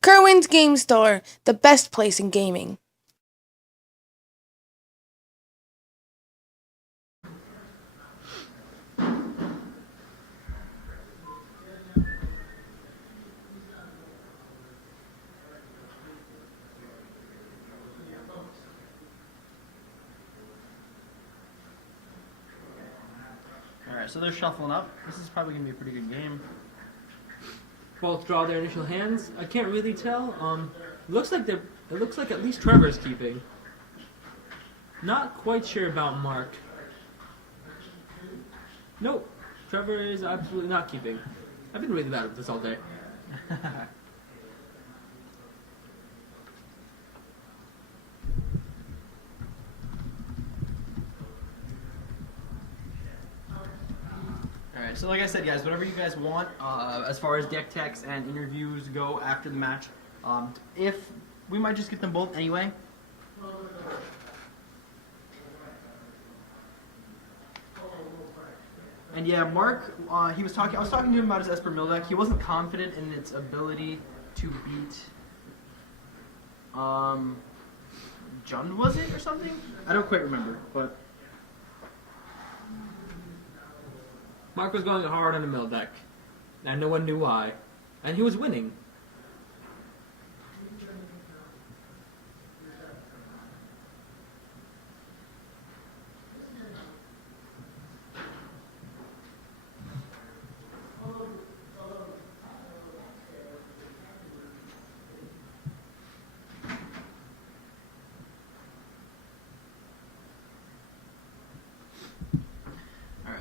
Kirwan's Game Store, the best place in gaming. Alright, so they're shuffling up. This is probably going to be a pretty good game. Both draw their initial hands. I can't really tell. It looks like at least Trevor's keeping. Not quite sure about Mark. Nope, Trevor is absolutely not keeping. I've been really bad at this all day. Alright, so like I said, guys, whatever you guys want, as far as deck techs and interviews go after the match, if we might just get them both anyway. And yeah, Mark, I was talking to him about his Esper Mill deck. He wasn't confident in its ability to beat, Jund, was it, or something? I don't quite remember, but Mark was going hard on the mill deck, and no one knew why, and he was winning.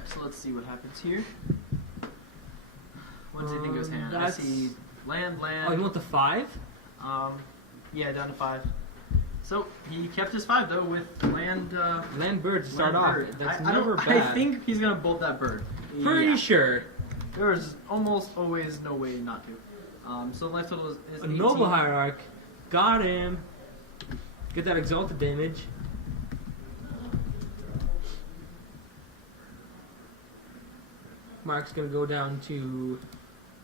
so let's see what happens here. What does he think of his hand? I see land. Oh, you want the 5? Yeah, down to 5. So he kept his 5 though with land. Land bird to start bird. off. That's I never don't, bad. I think he's gonna bolt that bird. Pretty sure. There's almost always no way not to. So life total is A 18. noble hierarch. Got him. Get that exalted damage. Mark's gonna go down to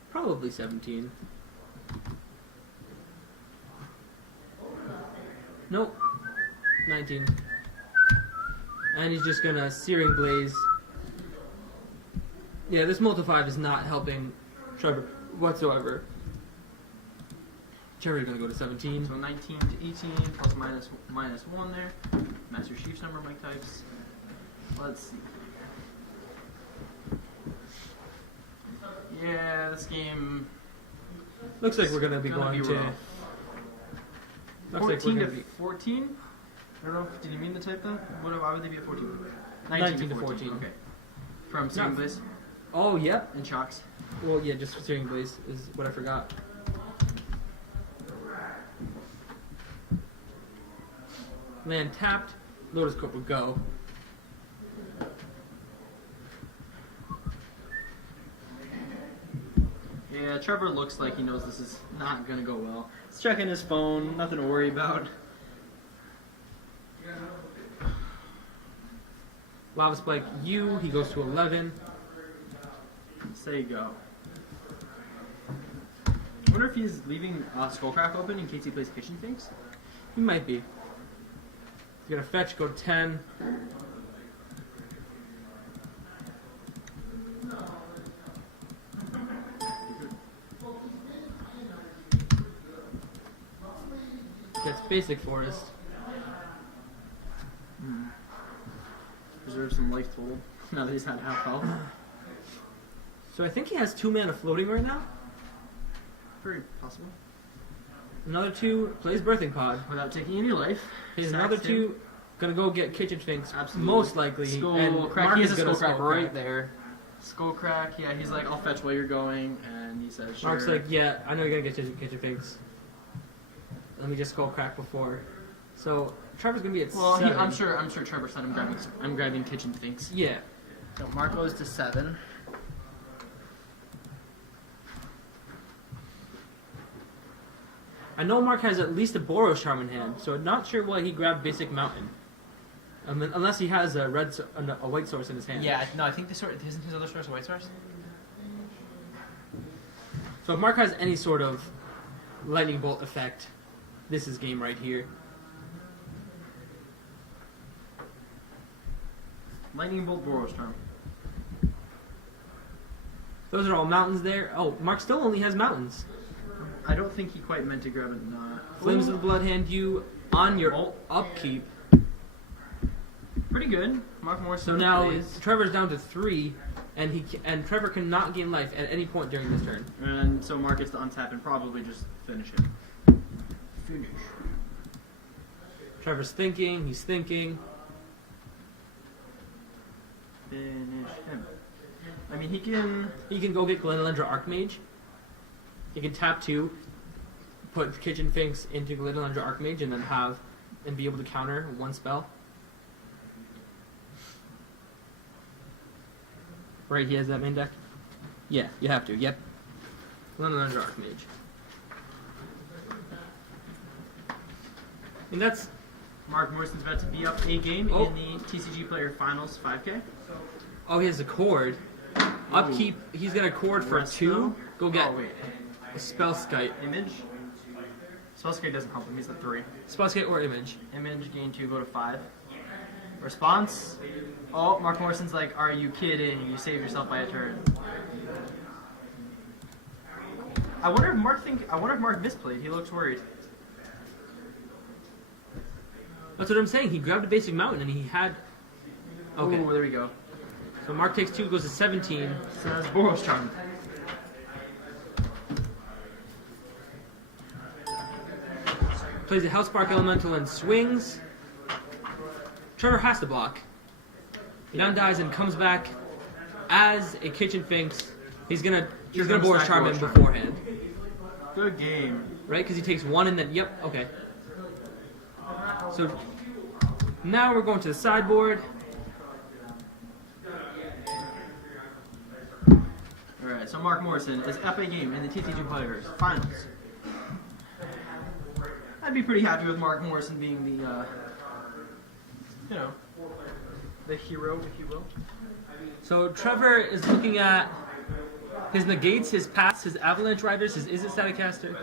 probably 17. Nope. 19. And he's just gonna Searing Blaze. Yeah, this multi-5 is not helping Trevor whatsoever. Trevor's gonna go to 17. So 19 to 18 plus minus 1 there. Master Chief's number Mike types. Let's see. Yeah, this game Looks like we're gonna be gonna going be to rough. 14 to 14? I don't know if, did you mean to type that? Why would they be at 14? 19 to 14. Okay. From Searing Blaze Oh, yep. and Shocks. Well, yeah, just Searing Blaze is what I forgot. Land tapped. Lotus Corp will go. Yeah, Trevor looks like he knows this is not gonna go well. He's checking his phone, nothing to worry about. Lava Spike U, he goes to 11. Say go. I wonder if he's leaving Skullcrack open in case he plays Kitchen Finks. He might be. He's gonna fetch, go to 10. Gets Basic Forest. Reserve some life total now that he's had half health. So I think he has 2 mana floating right now. Very possible. Another 2 plays Birthing Pod. Without taking any life. He's Sacks another him. 2 gonna go get Kitchen Finks. Absolutely. Most likely. And Skullcrack. Mark He has is a gonna Skullcrack Skullcrack. right there. Skullcrack, yeah, he's like, I'll fetch while you're going, and he says, sure. Mark's like, yeah, I know you're gonna get Kitchen Finks. Let me just Skullcrack before. So Trevor's gonna be at 7. I'm sure Trevor said I'm grabbing Kitchen Finks. Yeah. So Mark goes to 7. I know Mark has at least a Boros Charm in hand, so I'm not sure why he grabbed Basic Mountain. Unless he has a white source in his hand. Yeah, no, I think isn't his other source a white source? So if Mark has any sort of lightning bolt effect. This is game right here. Lightning bolt Boros charm. Those are all mountains there. Oh, Mark still only has mountains. I don't think he quite meant to grab it. Nah. Flames of the Blood hand you on your Oh. upkeep. Pretty good. Mark Morrison. So now plays. Trevor's down to 3, and Trevor cannot gain life at any point during this turn. And so Mark gets to untap and probably just finish it. Finish. Trevor's thinking. He's thinking. Finish him. I mean, he can. He can go get Glenelendra Archmage. He can tap 2, put Kitchen Finks into Glenelendra Archmage, and then be able to counter 1 spell. Right, he has that main deck? Yeah, you have to, yep. Glenelendra Archmage. And that's... Mark Morrison's about to be up a game in the TCGplayer Finals 5K. Oh, he has a cord. Upkeep, he's got a cord for Rest 2. though? Go get Oh, wait. a Spellskite. Image? Spellskite doesn't help him, he's the 3. Spellskite or Image. Image, gain 2, go to 5. Response? Oh, Mark Morrison's like, are you kidding? You saved yourself by a turn. I wonder if Mark misplayed. He looks worried. That's what I'm saying. He grabbed a basic mountain and he had... Okay. Ooh, there we go. So Mark takes 2, goes to 17. Says Boros charm. Plays a Hellspark Elemental and swings. Trevor has to block. He dies and comes back as a Kitchen Finks. He's gonna Boros Charm him beforehand. Good game. Right? Because he takes 1 and then... Yep, okay. So now we're going to the sideboard. Alright, so Mark Morrison is up a game in the TCGplayer Finals. I'd be pretty happy with Mark Morrison being the, the hero, if you will. So Trevor is looking at his negates, his paths, his avalanche riders, his is it Staticaster?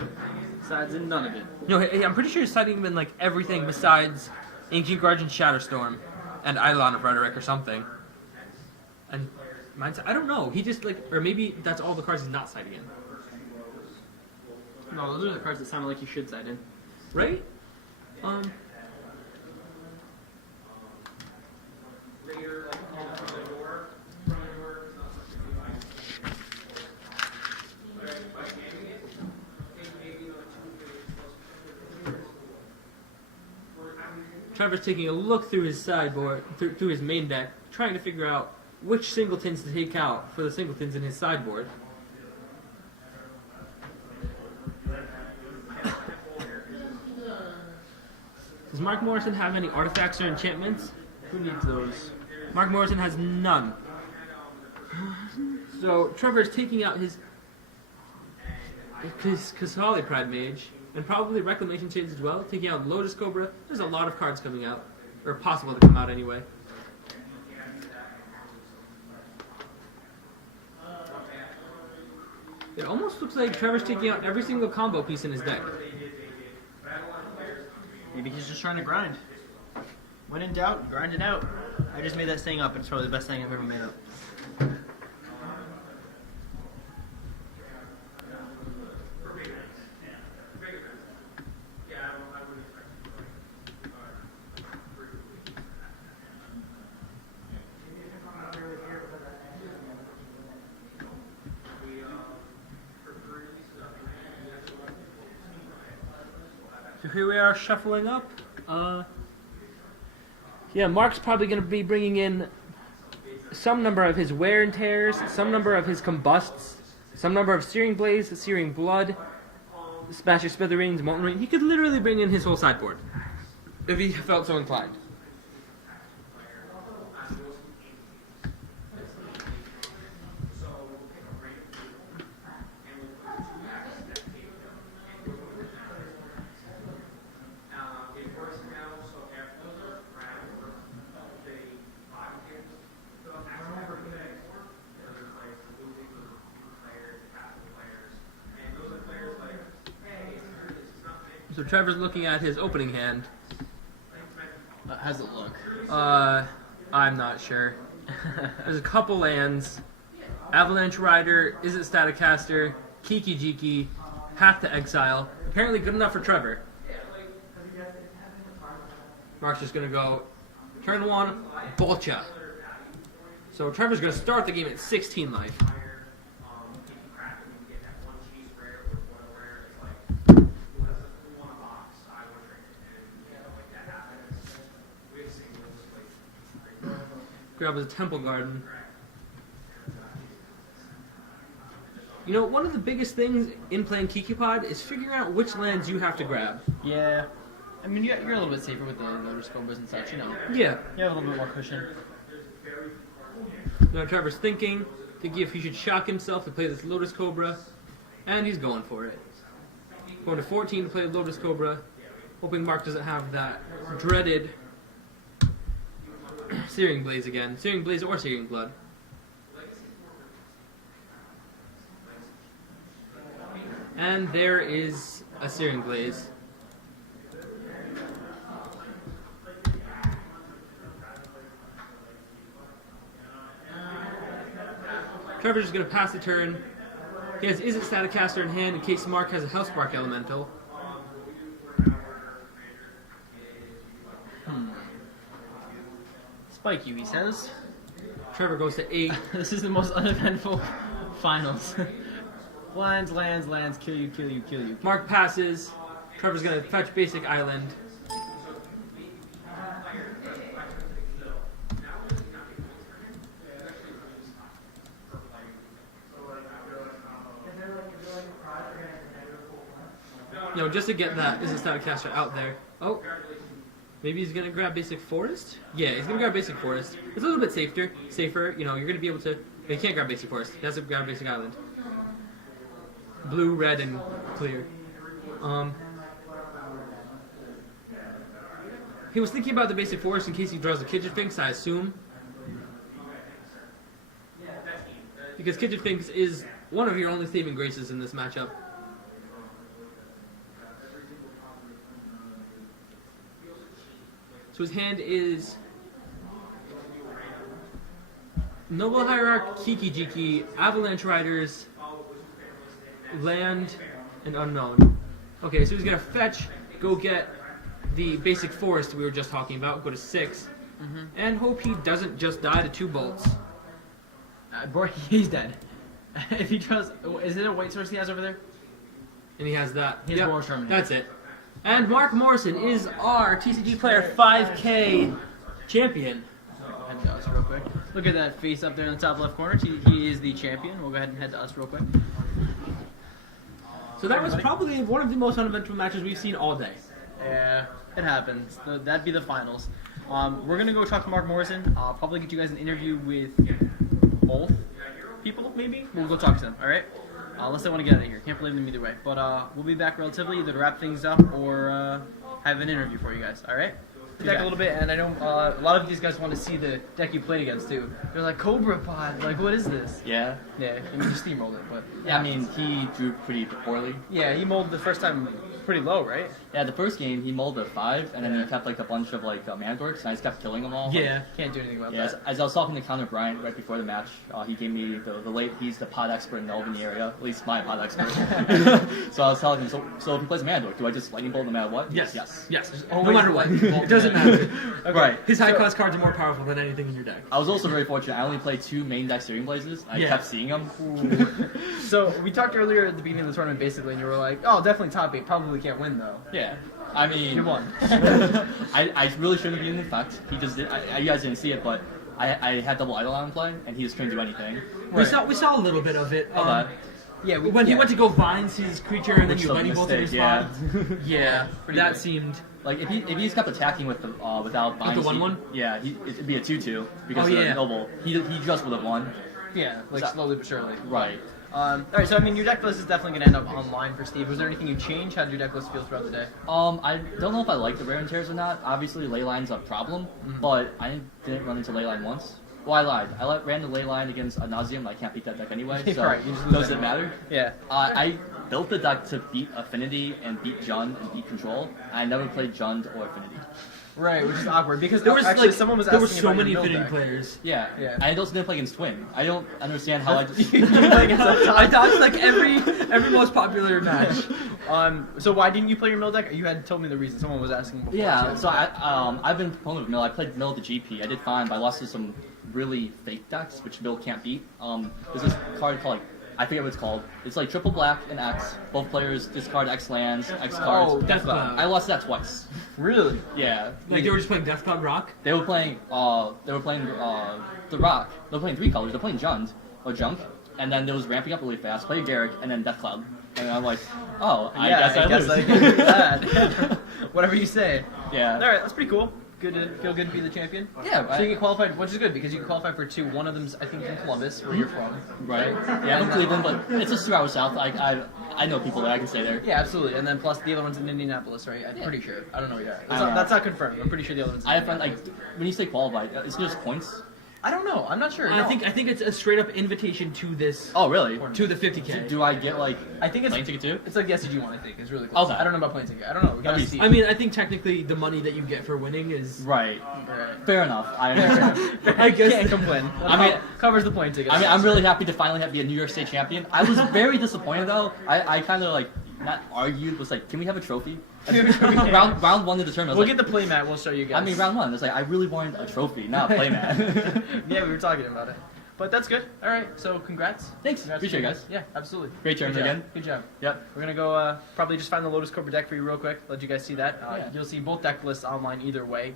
Sides in none of it. No, I'm pretty sure he's citing him in like everything besides Ancient Guardian Shatterstorm and Eidolon of Rhetoric or something. And mine's, I don't know. He just like, or maybe that's all the cards he's not citing in. No, those are the cards that sound like you should side in. Right? Trevor's taking a look through his sideboard, through his main deck, trying to figure out which singletons to take out for the singletons in his sideboard. Does Mark Morrison have any artifacts or enchantments? Who needs those? Mark Morrison has none. So Trevor is taking out his Kasali Pride Mage, and probably Reclamation Shades as well, taking out Lotus Cobra. There's a lot of cards coming out, or possible to come out anyway. It almost looks like Trevor's taking out every single combo piece in his deck. Maybe he's just trying to grind. When in doubt, grind it out. I just made that saying up, and it's probably the best thing I've ever made up. So here we are shuffling up. Yeah, Mark's probably going to be bringing in some number of his wear and tears, some number of his combusts, some number of Searing Blaze, Searing Blood, Smash Your Smithereens, Molten Rain. He could literally bring in his whole sideboard if he felt so inclined. So Trevor's looking at his opening hand. How's it look? I'm not sure. There's a couple lands. Avalanche Rider, Is It Staticaster, Kiki Jiki, Path to Exile. Apparently good enough for Trevor. Mark's just going to go turn 1, Bolcha. So Trevor's going to start the game at 16 life. Grab his Temple Garden. You know, one of the biggest things in playing Kikipod is figuring out which lands you have to grab. Yeah. I mean, you're a little bit safer with the Lotus Cobras and such, you know. Yeah. You have a little bit more cushion. Now Trevor's thinking if he should shock himself to play this Lotus Cobra, and he's going for it. Going to 14 to play Lotus Cobra, hoping Mark doesn't have that dreaded Searing Blaze again. Searing Blaze or Searing Blood. And there is a Searing Blaze. Trevor's just going to pass the turn. He has Is It Staticaster in hand in case Mark has a Hellspark Elemental. Spike you, he says. Trevor goes to 8. This is the most uneventful finals. Lands, kill you. Mark passes. Trevor's going to fetch basic island. You know, just to get that Is It Staticaster out there. Oh, maybe he's going to grab basic forest? Yeah, he's going to grab basic forest. It's a little bit safer. You know, you're going to be able to... He can't grab basic forest. He has to grab basic island. Blue, red, and clear. He was thinking about the basic forest in case he draws a Kidget I assume. Because Kidget is one of your only saving graces in this matchup. So his hand is Noble Hierarch, Kiki Jiki, Avalanche Riders, Land, and Unknown. Okay, so he's going to fetch, go get the basic forest we were just talking about, go to 6, and hope he doesn't just die to 2 bolts. Boy, he's dead. If he does... Is it a white source he has over there? And he has that. He has Boros Terminator. That's it. And Mark Morrison is our TCGplayer 5K champion. Head to us real quick. Look at that face up there in the top left corner. He is the champion. We'll go ahead and head to us real quick. So that was probably one of the most uneventful matches we've seen all day. Yeah, it happens. That'd be the finals. We're going to go talk to Mark Morrison. I'll probably get you guys an interview with both people, maybe? We'll go talk to them, alright? Unless they want to get out of here. Can't blame them either way. But we'll be back relatively either to wrap things up or have an interview for you guys, alright? Be back a little bit, and I know a lot of these guys want to see the deck you played against, too. They're like, Cobra Pod, like, what is this? Yeah. Yeah, I mean, you steamrolled it, but... Yeah, I mean, he drew pretty poorly. Yeah, he molded the first time pretty low, right? Yeah, the first game, he molded a 5, and then he kept, like, a bunch of, like, Mandorks, and I just kept killing them all. Yeah. Can't do anything about Yeah, that. as I was talking to Counter Bryant right before the match, he gave me he's the pod expert in the Albany area, at least my pod expert. So I was telling him, so if he plays Mandork, do I just lightning bolt no matter what? Yes. Yes. No matter what. It doesn't matter. Okay. Right. His high-cost cards are more powerful than anything in your deck. I was also very fortunate. I only played 2 main deck Searing Blazes. I kept seeing them. So, we talked earlier at the beginning of the tournament, basically, and you were like, oh, definitely top 8, probably can't win, though. Yeah. I mean... You won. I really shouldn't be in effect. He just did... you guys didn't see it, but I had double Eidolon in play, and he just couldn't do anything. We saw a little bit of it. Yeah, When he went to go vines his creature and then Which you was a lightning bolted his mistake, spot. Yeah, that good. seemed... Like, if he just kept attacking with the, without With the binds, 1/1? Yeah, it'd be a 2/2, because Oh, of the yeah. noble. He just would have won. Yeah, like slowly but surely. Right. Alright, so I mean, your deck list is definitely going to end up online for Steve. Was there anything you changed? How did your deck list feel throughout the day? I don't know if I like the rare and tears or not. Obviously, Leyline's a problem, but I didn't run into Leyline once. Well, I lied. I ran the Leyline against Nauseam. I can't beat that deck anyway, so Right, you just lose doesn't anyway. matter. Yeah. built the deck to beat Affinity and beat Jund and beat Control. I never played Jund or Affinity. Right, which is awkward because There was actually like someone was there asking were so about many your build Affinity deck. players. Yeah, Yeah. I also didn't play against Twin. I don't understand how I just. I dodged like every most popular match. So why didn't you play your mill deck? You had told me the reason. Someone was asking before. Yeah, so I've been proponent of Mill. I played Mill at the GP. I did fine, but I lost to some really fake decks, which Mill can't beat. There's this card called, I forget what it's called. It's like triple black and X. Both players discard X lands, X cards. Oh, Death Cloud. I lost that twice. Really? Yeah. Like they were just playing Death Cloud Rock. They were playing the Rock. They were playing 3 colors. They're playing Jund or Junk, and then they was ramping up really fast. Play Garrick and then Death Cloud. And I'm like, oh, I guess I lose. I can do that. Whatever you say. Yeah. All right, that's pretty cool. Good to feel good to be the champion. Yeah. So you get qualified, which is good because you can qualify for 2. One of them's I think in Columbus, where you're from. Right. Yeah, I'm from Cleveland, but it's just 2 hours south. I know people there. I can stay there. Yeah, absolutely. And then plus the other one's in Indianapolis, right? I'm Yeah. pretty sure. I don't know yet. I don't know. That's not confirmed. I'm pretty sure the other one's. In I have friends Indianapolis. like when you say qualified, it's just points. I don't know. I'm not sure. I no. think it's a straight up invitation to this Oh, really? to the 50K. Do I get like I think it's plane ticket too? It's like the SCG one. I think it's really close. Okay. I don't know about plane ticket. I don't know. We gotta That'd be- see. I mean, I think technically the money that you get for winning is. Right. Right. Fair enough. I understand. I guess. Can't complain. I mean- covers the plane ticket. I mean, I'm really happy to finally be a New York State champion. I was very disappointed though. I kind of like not argued. Was like, can we have a trophy? round 1 of the tournament. I was We'll like, get the playmat. We'll show you guys. I mean, round 1. It's like I really wanted a trophy, not a playmat. Yeah, we were talking about it. But that's good. All right. So congrats. Thanks. Congrats Appreciate to it, you. guys. Yeah, absolutely. Great Good tournament job. again. Good job. Yep. We're gonna go probably just find the Lotus Cobra deck for you real quick. Let you guys see that. Yeah. You'll see both deck lists online either way.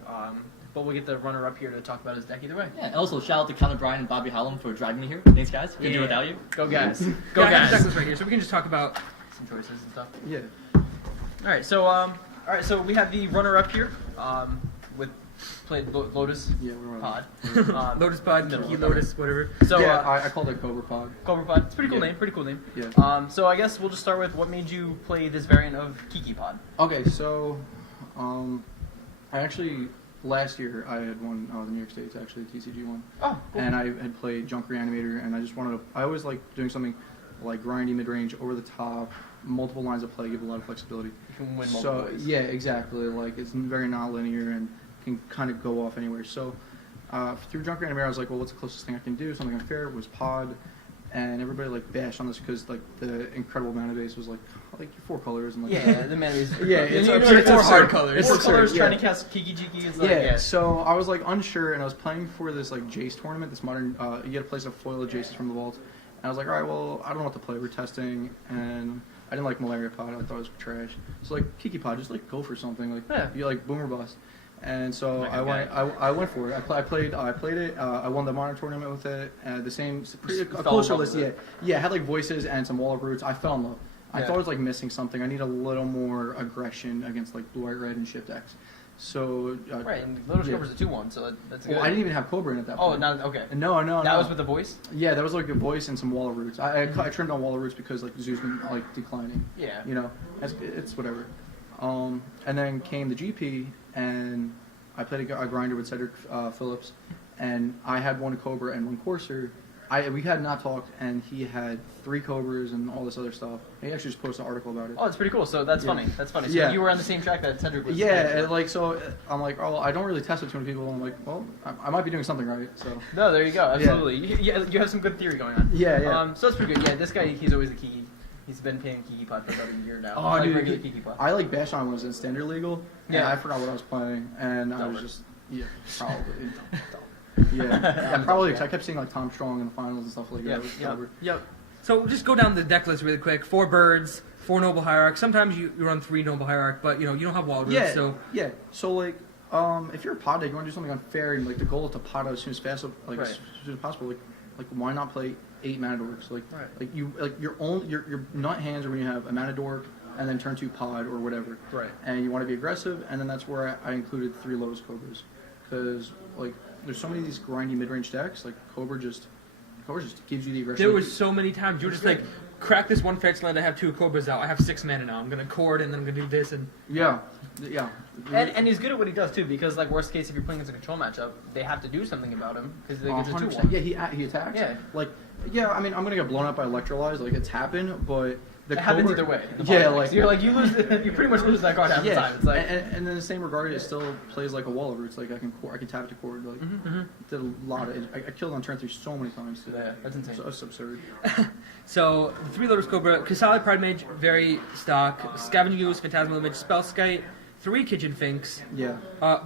But we'll get the runner up here to talk about his deck either way. Yeah, and also shout out to Counter Brian and Bobby Holland for driving me here. Thanks, guys. Couldn't do it without you. Go guys. Go Yeah, I have guys. the checklist right here, so we can just talk about. Some choices and stuff. Yeah. All right. So we have the runner up here. With played Lotus Yeah, we're on. Pod. Lotus Pod, middle. Kiki Lotus, whatever. So yeah, I called it Cobra Pod. Cobra Pod. It's a pretty cool Yeah. name. Pretty cool name. Yeah. So I guess we'll just start with what made you play this variant of Kiki Pod. Okay, so, I actually last year I had won the New York State's actually TCG one, Oh, cool. and I had played Junk Reanimator, and I just wanted to. I always like doing something like grindy, mid range, over the top, multiple lines of play, give a lot of flexibility. You can win multiple So ways. yeah, exactly. Like it's very non-linear and can kind of go off anywhere. So through Junk Reanimator, I was like, well, what's the closest thing I can do? Something unfair was Pod, and everybody like bashed on this because like the incredible mana base was like 4 colors and like Yeah, the mana is. Yeah, it's you know, absurd, like it's four absurd. hard colors. It's Four absurd, colors yeah. trying to cast Kiki Jiki is like yeah, so I was like unsure, and I was playing for this like Jace tournament, this modern. You get to place a foil of Jaces from the vault, and I was like, all right, well, I don't know what to play. We're testing, and I didn't like Malaria Pod. I thought it was trash. So like Kiki Pod, just like go for something. Like Yeah. you like boom or bust. And so Like a I went for it. I played it. I won the modern tournament with it. The same pretty Just a fell in closer love list. with Yeah, it. yeah. It had like voices and some wall of roots. I fell in love. I Yeah. thought it was like missing something. I need a little more aggression against like blue, white, red, and shift decks. So Right, and Lotus yeah. Cobra's a 2/1, so that's good. Well, I didn't even have Cobra in at that Oh, point. no, okay. No, That was with the voice? Yeah, that was like a voice and some wall of roots. I trimmed on wall of roots because like Zoo's been like declining. Yeah. You know, it's whatever. And then came the GP, and I played a grinder with Cedric Phillips, and I had 1 Cobra and 1 Courser. We had not talked, and he had 3 Cobras and all this other stuff. He actually just posted an article about it. Oh, that's pretty cool. So that's Yeah. funny. That's funny. So Yeah. you were on the same track that Cedric was. Yeah, playing. and like so, I'm like, oh, I don't really test with too many people. I'm like, well, I might be doing something right. So No, there you go. Absolutely. You have some good theory going on. yeah, yeah. So that's pretty good. Yeah, this guy, he's always a Kiki. He's been playing Kiki Pod for about a year now. Oh, like dude, regular Kiki Pod. I like bash on when it was in standard legal. And Yeah. I forgot what I was playing, and I was Delbert. just probably. Yeah, probably. 'Cause I kept seeing like Tom Strong in the finals and stuff like Yep, that. yep, yep. So we'll just go down the deck list really quick. 4 birds, 4 noble hierarch. Sometimes you run 3 noble hierarch, but you don't have wall roots. Yeah, So yeah. So like, if you're a pod deck, you want to do something unfair, and like the goal is to pod out as soon as fast, like Right. as soon as possible. Like why not play 8 mana dorks? Like, Right. your nut hands are when you have a mana dork and then turn 2 pod or whatever. Right. And you want to be aggressive, and then that's where I included 3 Lotus Cobras, because like there's so many of these grindy mid-range decks. Like Cobra just gives you the aggression. there was so many times you were just like, crack this 1 fetch land. I have 2 cobras out. I have 6 mana now. I'm gonna cord and then I'm gonna do this and. yeah. And he's good at what he does too, because like worst case, if you're playing against a control matchup, they have to do something about him because they get a 100%. 2/1. Yeah, he attacks. Yeah. Like, yeah, I mean, I'm gonna get blown up by Electrolyze. Like, it's happened, but The It happens Cobra- either way. in the Yeah, bottom decks. like you lose. You pretty much lose that card half the time. It's like and in the same regard, it still plays like a wall of roots. Like I can tap it to cord. Like did a lot of. I killed on turn 3 so many times. yeah, that's insane. So it's absurd. So the Three Lotus Cobra, Kasali Pride Mage, very stock. Scavenging Goose, Phantasmal Image, Spellskite, 3 Kitchen Finks. Yeah.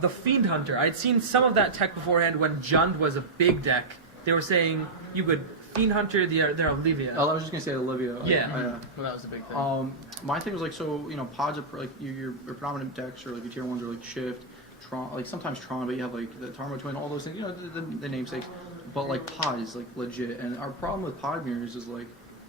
The Fiend Hunter. I'd seen some of that tech beforehand when Jund was a big deck. They were saying you could Fiend Hunter their Olivia. Oh, I was just gonna say Olivia. Yeah. Well, that was the big thing. My thing was like, so you know, pods are like your predominant decks or like your tier ones are like Shift, Tron, like sometimes Tron, but you have like the Tarmo Twin, all those things. You know, the namesakes. But like pod is like legit, and our problem with pod mirrors is like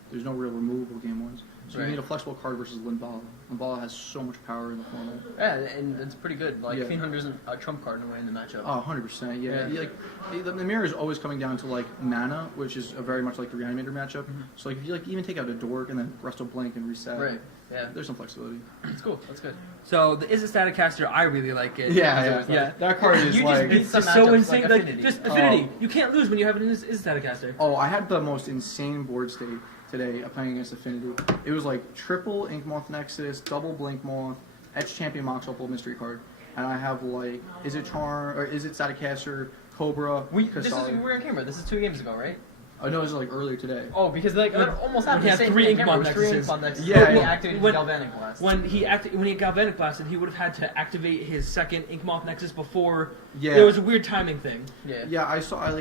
there's no real removable game ones. So Right. you need a flexible card versus Limbala. Limbala has so much power in the format. Yeah, and it's pretty good. Like Yeah. Fiend Hunter's a trump card in a way in the matchup. Oh, 100%. Yeah. Yeah. Like the mirror is always coming down to like mana, which is very much like the Reanimator matchup. So like if you like even take out a Dork and then Resto Blank and reset, Right. Yeah. there's some flexibility. It's cool. That's good. So the Is a Static Caster, I really like it. Yeah. That card is You like. just It's some just so matchups insane. like Like, Affinity. just Affinity. You can't lose when you have an Is a Static Caster. Oh, I had the most insane board state today playing against Affinity. It was like triple Ink Moth Nexus, double Blink Moth, Etch Champion Mox Opal Mystery card, and I have like Is it Charm or Is it Static Caster, Cobra, This is Kasali. we were on camera. This is 2 games ago, right? Oh no, this was like earlier today. Oh, because like it almost happened. he the had same 3 thing Ink on camera. Moth It was 3 Ink Nexuses. Moth Nexuses. Yeah, He yeah. activated When- Galvanic Blast. When he Galvanic Blasted, he would have had to activate his second Ink Moth Nexus before. Yeah. There was a weird timing thing. Yeah. Yeah, I thought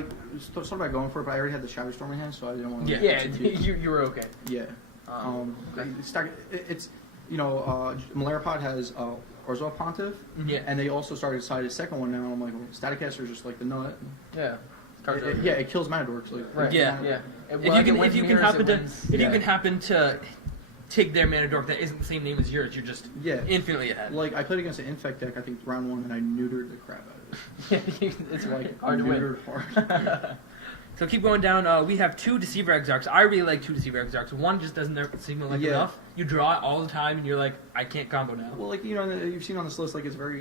about going for it, but I already had the Shadow Storm in hand, so I didn't want to. Yeah. Yeah, you were okay. Yeah. Okay. It's you know, Malarapod has Orzhov Pontiff, Yeah. and they also started a second one now. I'm like, well, Static Caster is just like the nut. Yeah. Cards are- Yeah, it kills mana dorks. Like, Right. Yeah. Yeah. If you can happen to take their mana dork that isn't the same name as yours, you're just Yeah. infinitely ahead. Like I played against an Infect deck, I think round 1, and I neutered the crap out of it. it's Like hard to win. neutered hard. So keep going down. We have 2 Deceiver Exarchs. I really like 2 Deceiver Exarchs. One just doesn't seem like Yeah. enough. You draw it all the time, and you're like, I can't combo now. Well, like you know, you've seen on this list, like it's very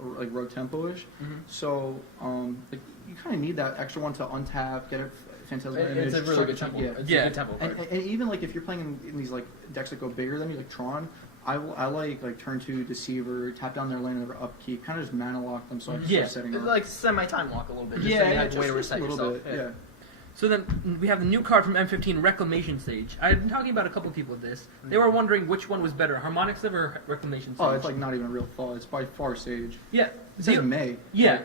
like rogue tempo-ish. So like you kind of need that extra one to untap, get a Phantasmal Image. It's a really start good to- tempo. Yeah. It's Yeah. a good tempo card. And even like if you're playing in these like decks that go bigger than me, like Tron, I like turn 2 Deceiver, tap down their lane and their upkeep, kind of just mana lock them so I can Yeah. start setting It's up. like semi-time lock a little bit. Just so yeah, you have a way to just reset a little yourself. bit. Yeah. So then we have the new card from M15, Reclamation Stage. I've been talking about a couple people with this. They were wondering which one was better, Harmonic Sieve or Reclamation Stage. Oh, it's like not even a real thought. It's by far Sage. yeah. It says The- May. Yeah.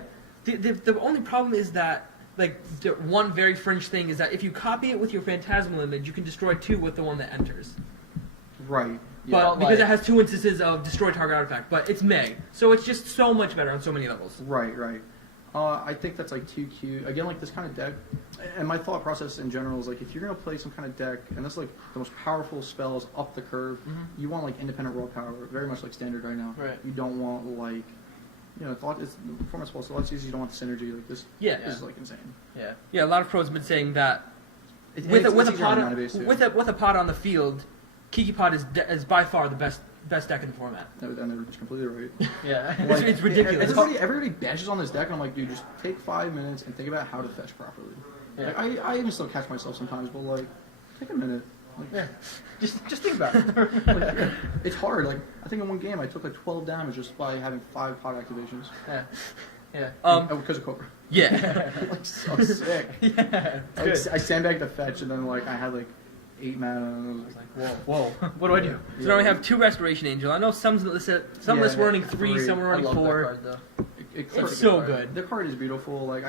The only problem is that, like, the one very fringe thing is that if you copy it with your Phantasmal Image, you can destroy 2 with the one that enters. Right. But Yeah, because like- it has 2 instances of destroy target artifact, but it's May, so it's just so much better on so many levels. Right. I think that's like too cute. Again, like this kind of deck, and my thought process in general is like if you're gonna play some kind of deck, and that's like the most powerful spells up the curve, you want like independent raw power, very much like standard right now. Right. You don't want like, you know, the performance spells. So let's use you don't want the synergy like this. Yeah. This is like insane. Yeah. Yeah, a lot of pros have been saying that It's with a easier pod on mana base, too. with a pod on the field, Kiki Pod is by far the best deck in the format. And they're completely right. Yeah. It's ridiculous. Everybody bashes on this deck, and I'm like, dude, just take 5 minutes and think about how to fetch properly. Yeah. Like, I even still catch myself sometimes, but like, take a minute. Like, Yeah. Just think about it. like, it's hard. Like, I think in one game I took like 12 damage just by having 5 pot activations. Yeah. Yeah. Because of Cobra. Yeah. Like, so sick. Yeah. Like, I sandbagged the fetch, and then like I had like 8 mana, and I was like, Whoa. What do I do? So now we have 2 Restoration Angel. I know some lists were running 3, some were I running love 4. that card though. It's so good. The card is beautiful. Like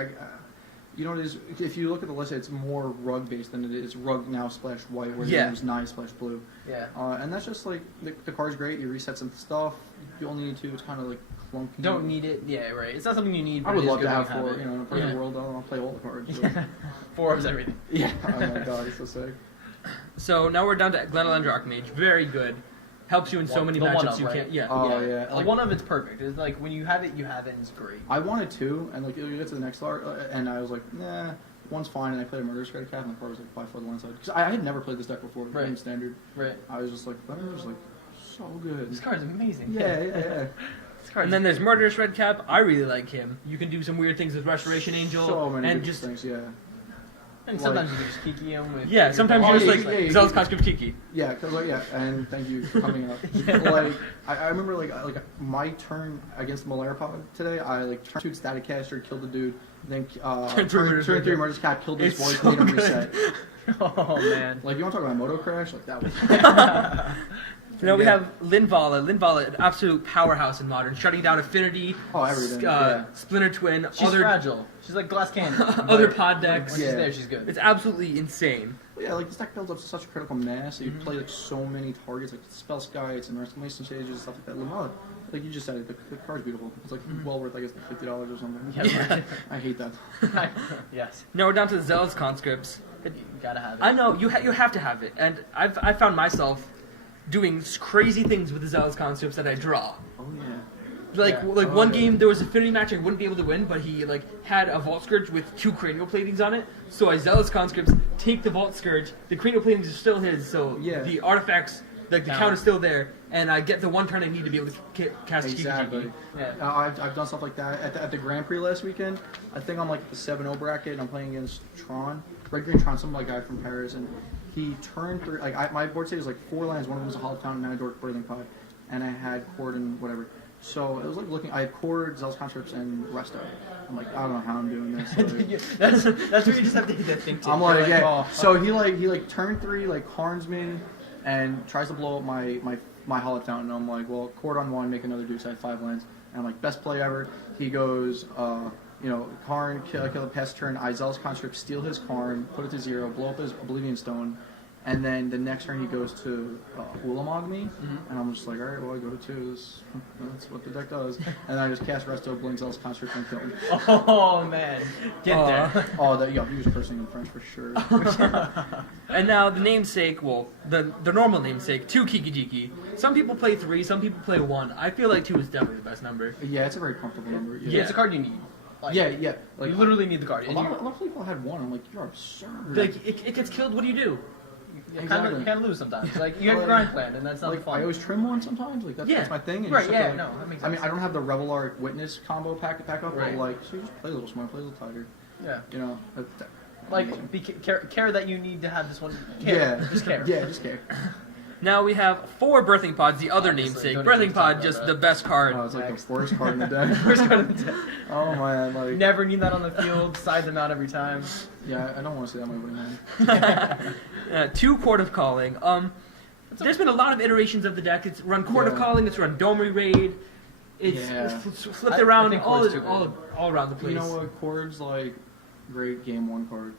you know what it is? If you look at the list, it's more rug based than it is rug now splash white, where Yeah. there's Nine splash blue. Yeah. And that's just like the card's great. You reset some stuff. You only need to. It's kind of like clunky. Don't need it. Yeah, right. It's not something you need. I but would it is love good to when have 4. it. You know, in a perfect Yeah. world, I'll play all the cards. So. Yeah. 4 of everything. Yeah. Oh my god, it's so sick. So now we're down to Glenalendra Archmage. Very good. Helps you in so many The matchups one-up, you right? can't. Yeah. Oh yeah. Like, one of it's perfect. It's like when you have it, and it's great. I wanted 2, and like you get to the next art, and I was like, nah, one's fine. And I played a Murderous Red Cap, and the card was like by far the one side because I had never played this deck before. Right. In standard. Right. I was just like, Murderous like so good. This card's amazing. Yeah. This card's And then there's Murderous Red Cap. I really like him. You can do some weird things with Restoration Angel So many and good just things, yeah. And sometimes you can just kiki him with. Yeah, sometimes you're just like yeah, Zealous Conscript Kiki. Yeah, cause and thank you for coming up. Like I remember like my turn against Malarpod today. I like turned 2 static caster, killed the dude, then Turn 3 murderous cat, killed this boy, so made him good. reset. Oh man. Like you want to talk about Moto Crash? Like that was. Now we have Linvala. Linvala, an absolute powerhouse in Modern, shutting down Affinity, Oh, everything. Yeah. Splinter Twin, She's other fragile. She's like glass candy. other But pod when decks. she's Yeah. there, she's good. It's absolutely insane. But yeah, like this deck builds up such a critical mass. So you play like so many targets, like spell skites and exclamation stages, stuff like that. Lamella, like you just said, the card's beautiful. It's like well worth, I guess, like $50 or something. Yeah. I hate that. Yes. Now we're down to the Zealous Conscripts. You gotta have it. I know you have to have it, and I found myself doing crazy things with the Zealous Conscripts that I draw. Oh yeah. Like Yeah. like Oh, one yeah. game there was a Affinity match I wouldn't be able to win, but he like had a Vault Scourge with 2 cranial platings on it. So I Zealous Conscripts take the Vault Scourge. The cranial platings are still his, so Yeah. the artifacts, like the count is still there, and I get the 1 turn I need to be able to cast Exactly. Kiki. Yeah. I've done stuff like that at the Grand Prix last weekend. I think I'm like the 7-0 bracket, and I'm playing against Tron, Red Green Tron, some like guy from Paris, and he turned 3. Like my board state was like 4 lands. One of them was a Hollow Fountain, and a Dork Birthing Pod, and I had Cord and whatever. So it was like looking. I had Cord, Zealous Conscripts, and Resto. I'm like, I don't know how I'm doing this. Like, that's where you just have to think to. I'm like, You're yeah. oh, So he turn 3 like harms me, and tries to blow up my Hollow Fountain. I'm like, well, Cord on 1, make another Duke, so I have 5 lands. And I'm like, best play ever. He goes, Karn, kill a pass turn. I Zealous Conscript, steal his Karn, put it to 0, blow up his Oblivion Stone, and then the next turn he goes to Ulamog me, and I'm just like, alright, well I go to 2. That's what the deck does. And then I just cast Resto, blink Zealous Conscript, and kill him. Oh man, get there. Oh, he was cursing in French for sure. And now the namesake, well, the normal namesake, 2 Kiki Jiki. Some people play 3, some people play 1. I feel like 2 is definitely the best number. Yeah, it's a very comfortable number. Yeah. It's a card you need. Like, Yeah. Like you literally need the card. a And lot of people had 1. I'm like, you're absurd. Like it gets killed. What do? you Exactly. kind of lose sometimes. Like you have your grind planned, and that's not Like fun. I always trim 1 sometimes. Like that's, Yeah. that's my thing. And Right, just have yeah, to, no, that makes I mean, sense. I don't have the Rebel Arc Witness combo pack up, Right. but like, so you just play a little smart, play a little tighter. Yeah. You know. Like, care that you need to have this one. Care. Yeah. Just care. Yeah, just care. Now we have 4 Birthing Pods, the other Honestly, namesake. don't Birthing even talk Pod, about just that. the best card. Oh, it's like Next. the worst card in the deck. First card of the deck. Oh man, like Never need that on the field. Side them out every time. yeah, I don't want to see that movie, man. 2 Court of Calling. There's been a lot of iterations of the deck. It's run Court of Yeah. Calling. It's run Domery Raid. It's Yeah. flipped I around think all Court's too good. around the place. You know what? Chord's like great game 1 card.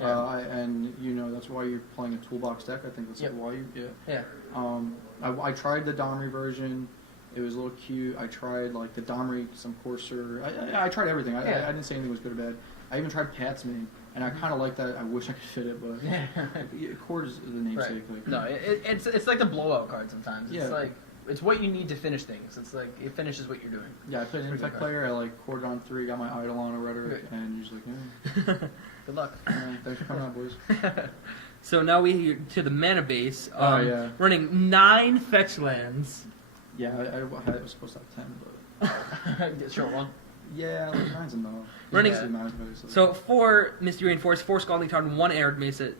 Yeah. And you know that's why you're playing a toolbox deck. I think that's Yep. like why you. Yeah. Yeah. I tried the Domri version. It was a little cute. I tried like the Domri, some Courser. I tried everything. I didn't say anything was good or bad. I even tried Patsman, and I kind of like that. I wish I could fit it, but Chord is the namesake. Right. Like, No, it's like the blowout card sometimes. It's Yeah. like it's what you need to finish things. It's like it finishes what you're doing. yeah, I played an Pretty Infect good player. I like Chord on 3, got my Idol on a Rhetoric, Right. and he's like, Good luck. thanks for coming out, boys. So now we to the mana base. Oh, yeah. Running 9 fetch lands. Yeah, I was supposed to have 10, but Sure one. yeah, like 9's enough. Running- Usually 9's better, So 4 Misty Reinforced, 4 Scalding Tarn, 1 Arid Mesa.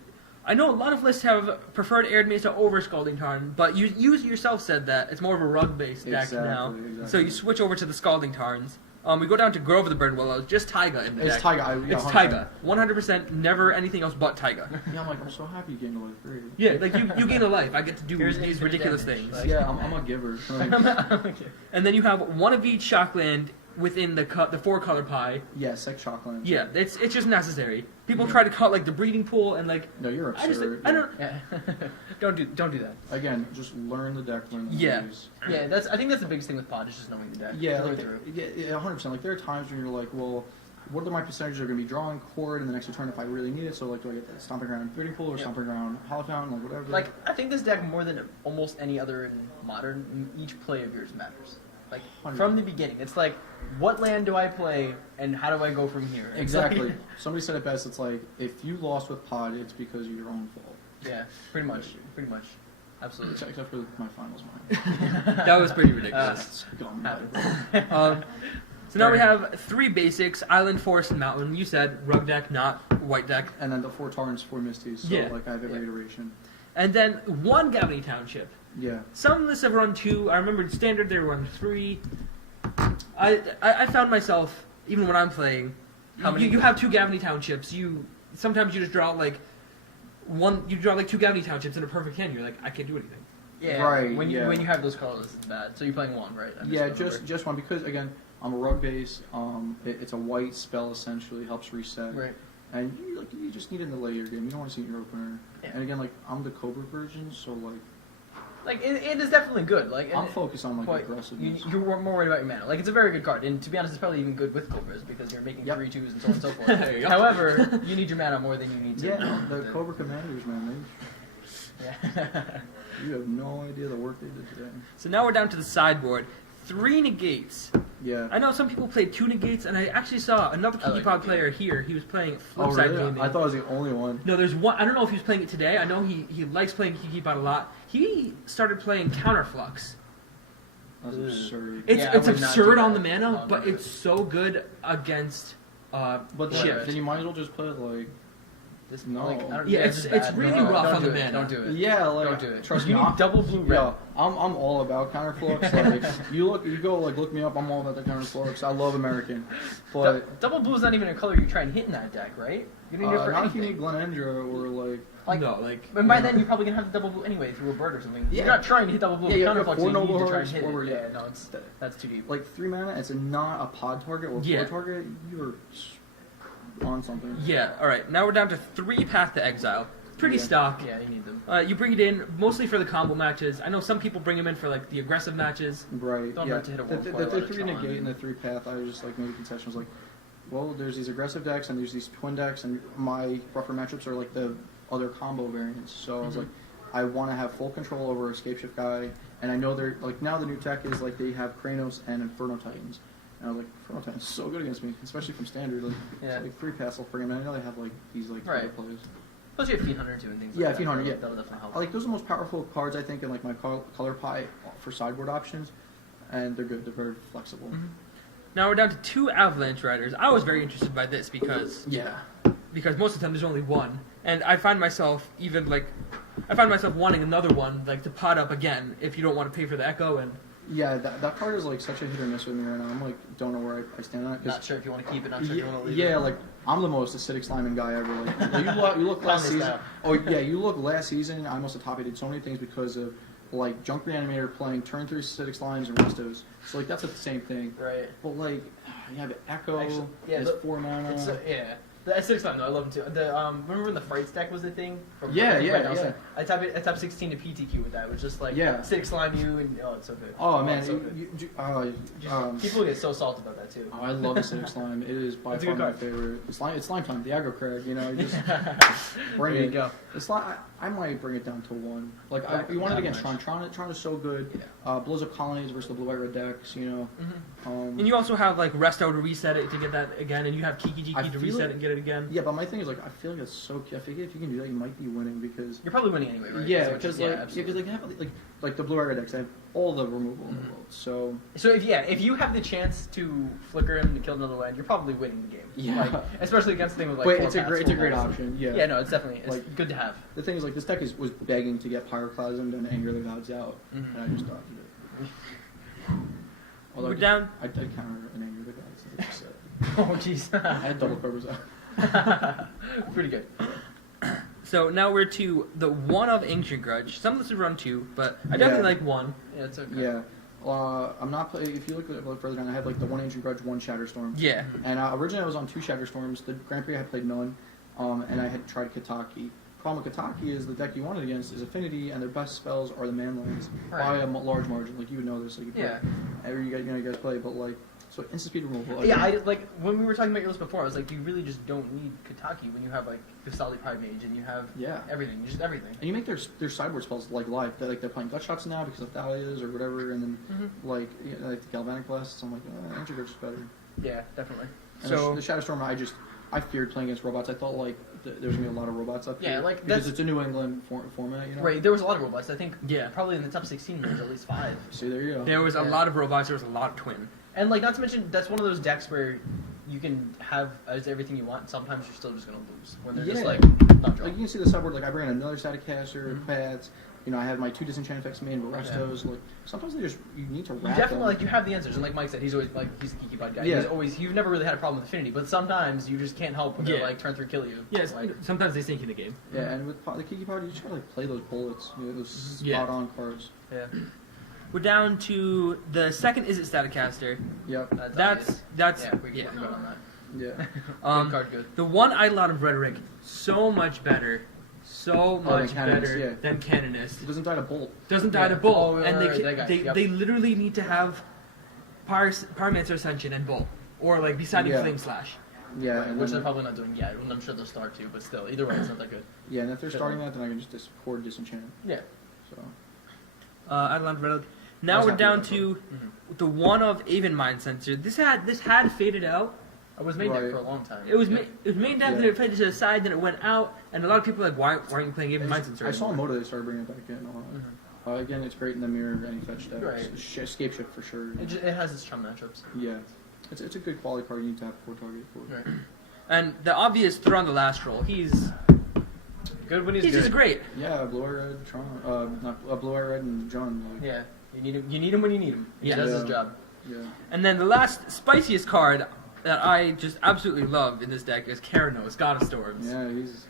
I know a lot of lists have preferred Arid Mesa over Scalding Tarn, but you yourself said that it's more of a rug-based deck now. Exactly. So you switch over to the Scalding Tarns. We go down to Grove of the Burning Willows, just Taiga in the It's deck. Taiga. It's Taiga. 100%, never anything else but Taiga. Yeah, I'm like, I'm so happy you gained a life 3. Yeah, like you gain a life. I get to do Here's these infinite ridiculous damage. things. Like- Yeah, I'm a giver. Like, And then you have 1 of each Shockland within the 4-color pie. yeah, Sex Shockland. Yeah, it's just necessary. People try to cut like the breeding pool and like No, you're I just absurd. I don't. Yeah. don't do that. Again, just learn the deck, learn the Yeah. moves. Yeah, I think that's the biggest thing with Pod is just knowing the deck. Yeah, Going like, through. yeah, 100%. Like, there are times when you're like, well, what are my percentages are going to be drawing Chord in the next turn if I really need it? So, like, do I get the Stomping Ground Breeding Pool or Yep. Stomping Ground Hollow Fountain, like, whatever? Like, I think this deck more than almost any other in Modern, each play of yours matters. Like, from the beginning, it's like, what land do I play, and how do I go from here? It's Exactly. like- Somebody said it best. It's like, if you lost with Pod, it's because of your own fault. yeah, pretty much. Absolutely. Except for my finals mine. That was pretty ridiculous. That's gone. So now we have 3 basics: Island, Forest, and Mountain. You said Rug deck, not White deck. And then the 4 Torrents, 4 Misties. So Yeah. like I have every iteration. And then 1 Gavany Township. Yeah. Some lists have run 2. I remember in Standard they run 3. I found myself, even when I'm playing, you have 2 Gavany Townships. Sometimes you just draw like 2 Gavany Townships in a perfect hand. You're like, I can't do anything. Yeah, Right, when yeah. you have those colors, it's bad. So you're playing 1, right? Yeah, just 1 because again I'm a rug base. It's a white spell essentially, helps reset. Right. And you just need it in the later game. You don't want to see it in your opener. Yeah. And again, like I'm the Cobra version, so Like it is definitely good. Like I'm focused on like but aggressiveness. you're more worried about your mana. Like it's a very good card, and to be honest, it's probably even good with Cobras because you're making 3/2s and so on and so forth. There you go. However, you need your mana more than you need to. Yeah, the Cobra Commanders, man. Yeah. You have no idea the work they did today. So now we're down to the sideboard. 3 negates. Yeah. I know some people played 2 negates, and I actually saw another I like Kiki Pod negates. player here. He was playing Oh, Flipside really? Gaming. I thought I was the only one. No, there's one. I don't know if he was playing it today. I know he likes playing Kiki Pod a lot. He started playing Counterflux. That's absurd. It's Yeah, I would not absurd do on that. the mana, No, but not do it's so good against But shift. then you might as well just play it like. This, No. like, I don't- Yeah, it's it's bad. really No, rough don't on do the it. mana. Don't do it. Yeah, like Don't do it. Trust you me, need double blue red. Yeah, I'm all about counterflux. Like you go look me up. I'm all about the counterflux. I love American, but Double blue is not even a color you try and hit in that deck, right? You don't need it for not if you anything. need Glenendra or like. And by then you're probably gonna have the double blue anyway through a bird or something. Yeah. You're not trying to hit double blue. Yeah, with you have counterflux, 4 you need noble to try and hearts, hit forward, it. yeah. Yeah, no, that's too deep. Like 3 mana, it's not a pod target or 4 target. You are on something. Yeah, alright. Now we're down to 3 Path to Exile. Pretty stock. Yeah, you need them. You bring it in mostly for the combo matches. I know some people bring them in for like the aggressive matches. Right. Don't yeah. hurt to hit a The 1/4 3 Electron. negate and the 3 path. I was just like made a concession. I was like, well, there's these aggressive decks and there's these twin decks, and my rougher matchups are like the other combo variants. So I was like, I want to have full control over Escape Shift guy, and I know they're like now the new tech is like they have Kranos and Inferno Titans. And I was like, Inferno Titans is so good against me, especially from standard. Like, Yeah. it's like 3 paths will bring them. I know they have like these like Right. other plays. Plus you have Fiend Hunter too and things Yeah, like that. Fiend Hunter, so yeah. That'll definitely help. Like those are the most powerful cards I think in like my color pie for sideboard options, and they're good. They're very flexible. Now we're down to 2 Avalanche Riders. I was very interested by this because Yeah. most of the time there's only one, and I find myself wanting another one like to pot up again if you don't want to pay for the Echo and. Yeah, that card is like such a hit or miss with me right now. I'm like, don't know where I stand on it. 'Cause Not sure if you want to keep it, not sure if you want to leave yeah, it. like I'm the most acidic sliming guy ever. Like you look last Family season. style. Oh yeah, you look last season. I must have top eighted so many things because of like Junk Reanimator playing turn 3 acidic slimes and restos. So like that's the same thing. Right. But like you have Echo. Actually, yeah, it's 4 mana. It's yeah. The S6 time though, I love them too. The remember when the Fright stack was the thing? Yeah, from yeah, Fright House? yeah. I tap 16 to PTQ with that. It was just like Yeah. 6 slime you and it's so good. Oh man, it's so good. People get so salty about that too. I love acidic slime. It is by It's a far good my card. favorite. It's slime time. The aggro crag. You know, you just bring There you it. go. It's like I might bring it down to 1. Like you want it against Tron. Tron is so good. Blows up colonies versus the blue white red decks. You know. And you also have like Resto to reset it to get that again, and you have Kiki I Jiki to feel reset it- it and get it again. Yeah, but my thing is like I feel like it's so. I figure if you can do that, you might be winning because. You're probably winning anyway, right? Yeah, That's what because you- like absolutely. they have like the blue white red decks. They have all the removal in the world. So So if you have the chance to flicker him to kill another land, you're probably winning the game. Yeah. Like, especially against a thing with like. wait, 4 it's a paths, great 4 balls. option. Yeah. Yeah, no, it's definitely Like- good to have. The thing is like this deck was begging to get Pyroclasmed and Anger the Gods out, and I just dodged it. Although We're down. I did counter an Anger the Gods. Like I said. Oh jeez. I had double covers out. Pretty good. So now we're to the 1 of Ancient Grudge. Some of us have run 2, but I definitely Yeah. like 1. Yeah, it's okay. Yeah. I'm not playing. If you look a little further down, I have like the 1 Ancient Grudge, 1 Shatterstorm. Yeah. And originally I was on 2 Shatterstorms. The Grand Prix I had played none, and I had tried Kataki. Problem with Kataki is the deck you wanted against is Affinity, and their best spells are the manlands by a large margin. Like you would know this. Like you play, you guys play, but like so instant speed removal. Yeah, I like when we were talking about your list before. I was like, you really just don't need Kataki when you have like Gasali Pride Mage and you have everything, just everything. And you make their sideboard spells like live. They're playing gut shots now because of Thalias or whatever, and then like the Galvanic Blasts. I'm like, Ancient Grudge is better. Yeah, definitely. And So the Shatterstorm, I feared playing against robots. I thought like there's gonna be a lot of robots up Yeah, here. like, because that's- it's a New England format, you know. Right, there was a lot of robots. I think Yeah. probably in the top 16 there's at least 5. See, there you go. there was a Yeah. lot of robots. There was a lot of twin. And like, not to mention, that's one of those decks where you can have everything you want, and sometimes you're still just gonna lose when they're just like not drawn. Like you can see the subboard. Like I bring another Staticaster, pads. You know, I have my 2 disenchant effects main, but restos. Like sometimes you need to. You wrap definitely them. like you have the answers, and like Mike said, he's always like he's a Kiki Pod guy. Yeah. You've never really had a problem with Affinity, but sometimes you just can't help when they like turn 3 kill you. Yes, Like, sometimes they sink in the game. Yeah, and with the Kiki Party, you just gotta like play those bullets, you know, those Yeah. spot-on cards. yeah. We're down to the second Is It Staticaster. Yep. That's That's we can go on that. Yeah. Good card, good. The one Eidolon of Rhetoric, so much better. So much Canonist, better yeah. than Canonist. It doesn't die to bolt. Doesn't die to Yeah. Bolt. Oh, and right, that guy. they literally need to have Pyromancer Ascension and Bolt. Or like beside Yeah. Flame Slash. Yeah, Right, and which then, they're probably not doing yet. I'm sure they'll start to, but still, either way, it's not that good. yeah, and if they're starting that, then I can just discord disenchant. Yeah. So Eidolon of Rhetoric. Now was we're happy down with that to the one of Aven Mind Sensor. This had faded out. It was made there Right. for a long time. It was made down, then Yeah. it faded to the side, then it went out, and a lot of people were like, why aren't you playing Aven Mind Sensor? I saw anymore? Moda they started bringing it back in. Again, it's great in the mirror any fetch decks. Right. Escape Shift for sure. It has its charm matchups. Yeah, it's a good quality card you need to have before target for. Right. And the obvious throw on the last roll. He's Good when he's good. just great. Yeah, blue eye red, Tron, not blue eye red and John. Like, Yeah. You need him when you need him. He Yeah. does his Yeah. job. yeah. And then the last spiciest card that I just absolutely love in this deck is Keranos, God of Storms. Yeah, he's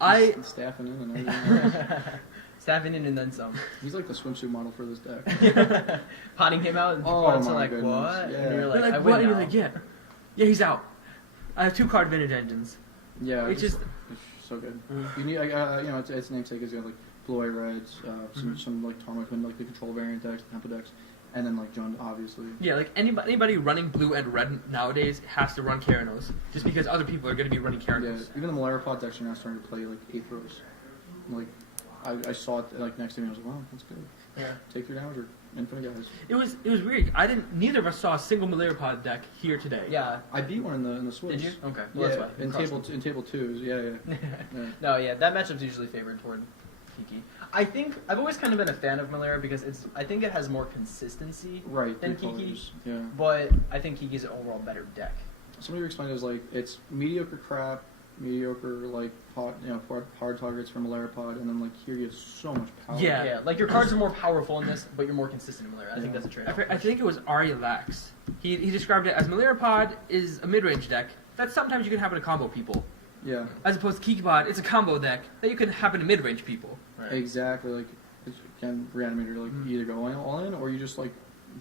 I staffing in and everything. Staffing in and then some. He's like the swimsuit model for this deck. Potting him out and Oh parts are my like, goodness, what? yeah. And you're They're like, like, I what? win And you're now. like, yeah, he's out. I have 2 card vintage engines. Yeah, It's just it's so good. You need, you know, its namesake is you have like blue eye reds, some like Tarmogoyf, like the control variant decks, the tempo decks, and then like John, obviously. yeah, like anybody running blue and red nowadays has to run Keranos, just because other people are going to be running Yeah, Keranos. even the Malarapod decks are now starting to play like 8th Like, I saw it like next to me. I was like, wow, that's good. Yeah. Take 3 damage or infinite guys. It was weird. Neither of us saw a single Malarapod deck here today. Yeah. I beat one in the Swiss. Did you? Okay. Well, Yeah, that's why. in Cross table them. in table 2s. Yeah. No, yeah, that matchup's usually favored toward Kiki. I think I've always kind of been a fan of Malera because I think it has more consistency Right. than 3 Kiki, colors. Yeah. but I think Kiki's an overall better deck. Somebody explained it as like it's mediocre crap, mediocre like hard targets from Malarapod, and then like here you have so much power. Yeah. Yeah, like your cards are more powerful in this, but you're more consistent in Malera. I think Yeah. that's a trade-off. I think it was Ari Lax. He described it as Malarapod is a mid-range deck that sometimes you can have in a combo people. Yeah. As opposed to Kikipod, it's a combo deck that you can have in a mid-range people. Right. Exactly. Like it can Reanimator like either go all in or you just like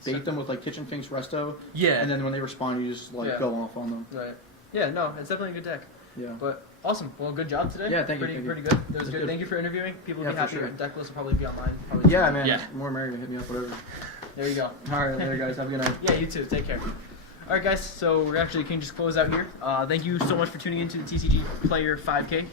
bait them with like Kitchen Finks Resto, Yeah. and then when they respond, you just like Yeah. go off on them. Right. Yeah, no, it's definitely a good deck. Yeah. But awesome. Well, good job today. Yeah, thank you, Pretty, thank you. pretty good. That was That's good. good. Thank you for interviewing. People will Yeah, be for happy. sure. Decklists will probably be online. Probably Yeah, soon. man. Yeah. More merry. Hit me up, whatever. There you go. All right, later, guys. Have a good night. Yeah, you too. Take care. All right, guys. So we're actually can just close out here. Thank you so much for tuning into the TCG Player 5K.